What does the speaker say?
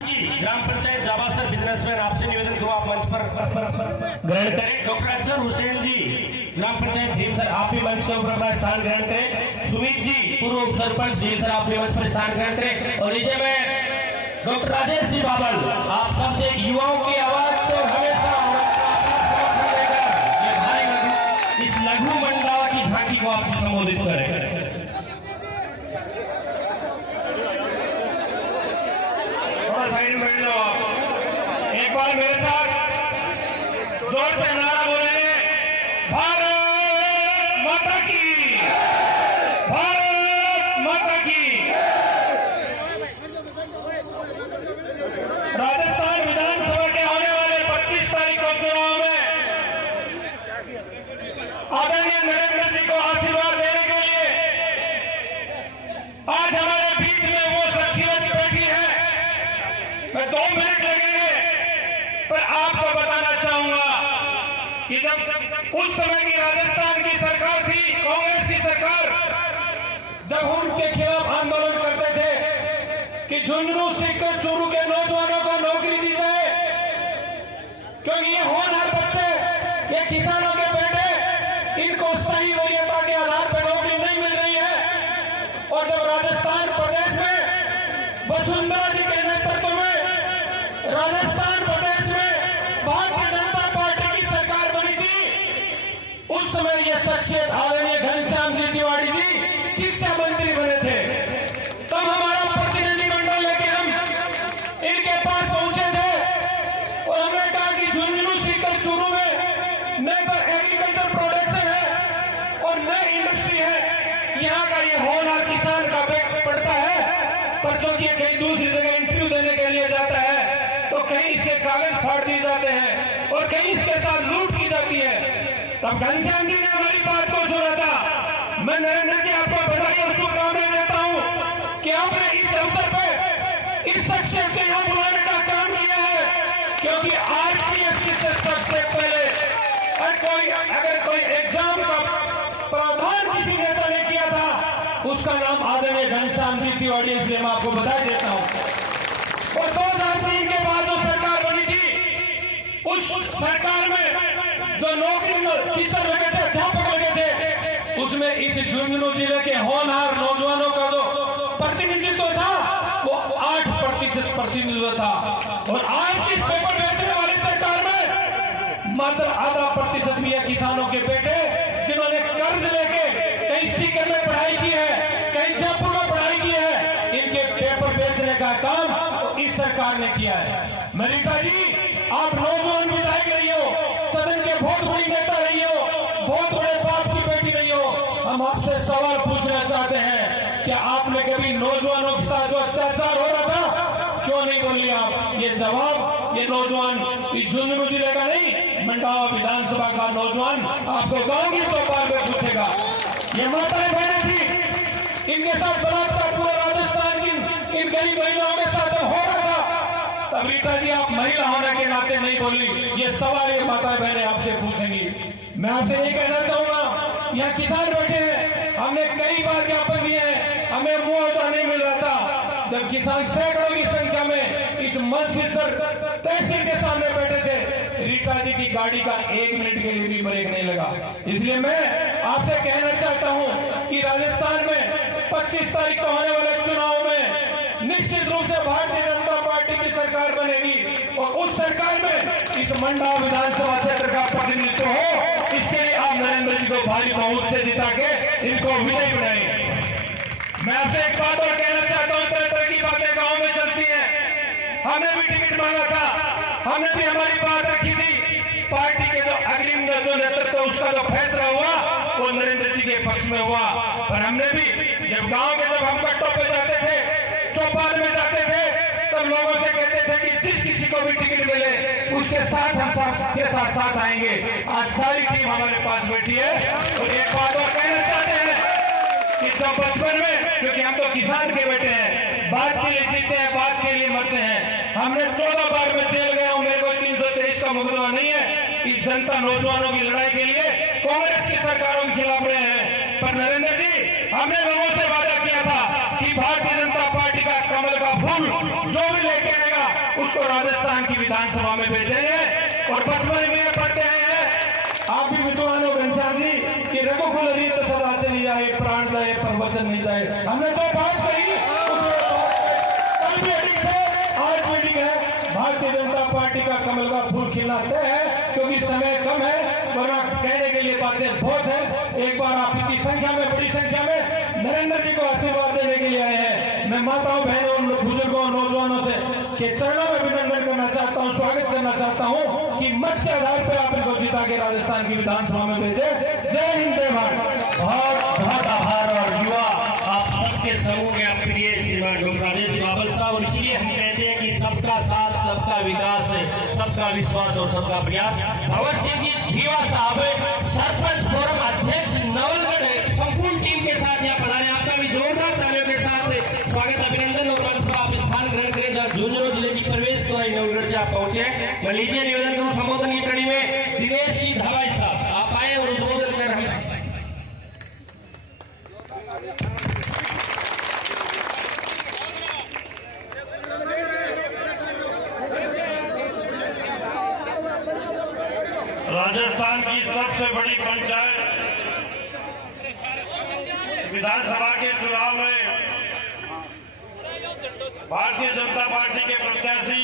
ग्राम panchayat जाबासर businessman आपसे निवेदन करो आप मंच पर ग्रहण करें। डॉक्टर अजहर हुसैन जी ग्राम पंचायत भीम सर आप भी मंच के ऊपर अपना स्थान ग्रहण करें। सुमित जी पूर्व उप सरपंच भीम सर आप भी मंच पर स्थान ग्रहण करें। और नीचे में डॉक्टर राजेश जी बाबल आप सबसे युवाओं की आवाज से हमेशा इस लघु मंडला की झांकी को आप संबोधित करें। साइड में बैठ जाओ आप। एक बार मेरे साथ जोर से नारा बोले, भारत माता की, भारत माता की। राजस्थान विधानसभा के होने वाले 25 तारीख को चुनाव में आदरणीय नरेंद्र जी को आशीर्वाद देने के लिए आज हमारे बीच में वो शख्सियत बैठी है। मैं 2 मिनट लगेंगे पर आपको बताना चाहूंगा कि जब उस समय की राजस्थान की सरकार थी, कांग्रेस की सरकार, जब उनके खिलाफ आंदोलन करते थे कि झुंझुनू सीकर चूरू के नौजवानों को नौकरी दी जाए, क्योंकि ये होनहार बच्चे, ये किसानों के बेटे, इनको सही वरीयता के आधार पर नौकरी नहीं मिल रही है। और जब राजस्थान प्रदेश में वसुंधरा जी के नेतृत्व में राजस्थान प्रदेश में भारतीय जनता पार्टी की सरकार बनी थी, उस समय यह शख्सियत आदरणीय घनश्याम जी तिवारी जी शिक्षा मंत्री बने थे। तब हमारा प्रतिनिधिमंडल लेके हम इनके पास पहुंचे थे और हमने कहा कि झुंझुनू सीकर चूरू में नए पर एग्रीकल्चर प्रोडक्शन है और नई इंडस्ट्री है। यहाँ का ये होनहार किसान का बेट पड़ता है, पर जो कि कहीं दूसरी जगह इंटरव्यू देने के लिए जाता है तो कहीं इसके कागज फाड़ दिए जाते हैं और कहीं इसके साथ लूट की जाती है। तब घनश्याम जी ने हमारी बात को सुना था। मैं नरेंद्र जी आपको बधाई और शुभकामनाएं देता हूं कि आपने इस अवसर पर इस शख्सियत को यहां बुलाने का काम किया है, क्योंकि आज की से सबसे पहले अगर कोई एग्जाम का प्रावधान किसी नेता ने किया था, उसका नाम आदरणीय घनश्याम जी तिवारी, इसलिए मैं आपको बधाई देता हूं। और 2003 के बाद जो सरकार बनी थी, उस सरकार में जो नौकरी टीचर लगे थे, अध्यापक लगे थे, उसमें इस झुंझुनू जिले के होनहार नौजवानों का जो प्रतिनिधित्व था वो 8% प्रतिनिधित्व था। और आज की पेपर बेचने वाली सरकार में मात्र आधा प्रतिशत भी है किसानों के बेटे, जिन्होंने कर्ज लेके कहीं सीकर में पढ़ाई की है, कहीं जयपुर में पढ़ाई की है, इनके पेपर बेचने का काम इस सरकार ने किया है। मरीता जी, आप नौजवान विधायक रही हो, सदन के बहुत बड़ी नेता रही हो, बहुत बड़े बाप की बेटी रही हो, हम आपसे सवाल पूछना चाहते हैं, क्या आपने कभी नौजवानों के साथ जो अत्याचार हो रहा था, क्यों नहीं बोली आप? ये जवाब ये नौजवान इस झुंझुनू जिले का नहीं, मंडावा विधानसभा का नौजवान आपको गांव की चौपाल में पूछेगा। ये माताएं बहनें थी, इनके साथ बलात्कार पूरे राजस्थान की इन गरीब महिलाओं के साथ हो रहा था। तब रीता जी आप महिला होने के नाते नहीं बोली, ये सवाल ये माताएं बहनें आपसे पूछेंगी। मैं आपसे ये कहना चाहूंगा, यहाँ किसान बैठे हैं, हमने कई बार ज्ञापन दिए हैं, हमें मुआवजा नहीं मिल रहा था। जब किसान सैकड़ों की संख्या में इस मंच सर तहसील के सामने बैठे थे, रीता जी की गाड़ी का 1 मिनट के लिए भी ब्रेक नहीं लगा। इसलिए मैं आपसे कहना चाहता हूं कि राजस्थान में 25 तारीख को होने वाले चुनाव में निश्चित रूप से भारतीय जनता पार्टी की सरकार बनेगी और उस सरकार में इस मंडा विधानसभा क्षेत्र का प्रतिनिधित्व हो। इसके लिए आप नरेंद्र जी को भारी बहुमत से जिता के इनको विजयी बनाएंगे। मैं आपसे एक बात और कहना चाहता हूं, तरह तरह की बातें गांव में चलती हैं। हमने भी टिकट मांगा था, हमने भी हमारी बात रखी थी, पार्टी के जो अग्रिम जो नेतृत्व उसका जो फैसला हुआ वो नरेंद्र जी के पक्ष में हुआ। पर हमने भी जब गांव के जब हम कट्टों पे जाते थे, चौपाल में जाते थे, तब लोगों से कहते थे कि जिस किसी को भी टिकट मिले उसके साथ हम सबके साथ आएंगे। आज सारी टीम हमारे पास बैठी है। और एक बात और कहना चाहते हैं कि जो बचपन में, क्योंकि हम तो किसान के बेटे हैं, बात के लिए जीते हैं, बात के लिए मरते हैं। हमने 14 बार में जेल गया हूं, मेरे को 323 का मुकदमा नहीं है। इस जनता नौजवानों की लड़ाई के लिए कांग्रेस की सरकारों के खिलाफ रहे हैं। पर नरेंद्र जी, हमने लोगों से वादा किया था कि भारतीय जनता पार्टी का कमल का फूल जो भी लेके आएगा उसको राजस्थान की विधानसभा में भेजेंगे। और बचपन में पढ़ते हैं आप भी विद्वान हो घनश्याम जी कि रघुकुल रीत सदा चली जाए, प्राण जाए पर वचन नहीं जाए। हमने तो बात कही, आज मीटिंग है। भारतीय जनता पार्टी का कमल का फूल खिलना तय है, क्योंकि समय कम है, वरना कहने के लिए बातें बहुत है। एक बार आप इतनी संख्या में, बड़ी संख्या में नरेंद्र जी को आशीर्वाद देने के लिए आए हैं। मैं माताओं, बहनों, बुजुर्गों, नौजवानों से के चरणों में अभिनंदन करना चाहता हूं, स्वागत करना चाहता हूं कि मत के आधार पर आप इनको जिता के राजस्थान की विधानसभा में भेजे। जय हिंद, जय भारत। बहुत बहुत आभार। और युवा आप सबके समूह में आप प्रिय श्रीमान डॉक्टर राजेश बाबल साहब, और इसलिए हम कहते हैं कि सबका साथ, सबका विकास है, सबका विश्वास और सबका प्रयास। भगत सिंह जी धीवा साहब सरपंच फोरम अध्यक्ष नवलगढ़ है, संपूर्ण टीम के साथ यहाँ पधारे। आपका भी जोरदार तालियों के साथ स्वागत, अभिनंदन। और मंच पर आप स्थान ग्रहण करें जहाँ झुंझुनू जिले की प्रवेश द्वार नवलगढ़ से आप पहुंचे। मैं लीजिए निवेदन करूँ संबोधन की कड़ी में दिनेश जी धावाई साहब आप आए और उद्बोधन कर हम राजस्थान की सबसे बड़ी पंचायत विधानसभा के चुनाव में भारतीय जनता पार्टी के प्रत्याशी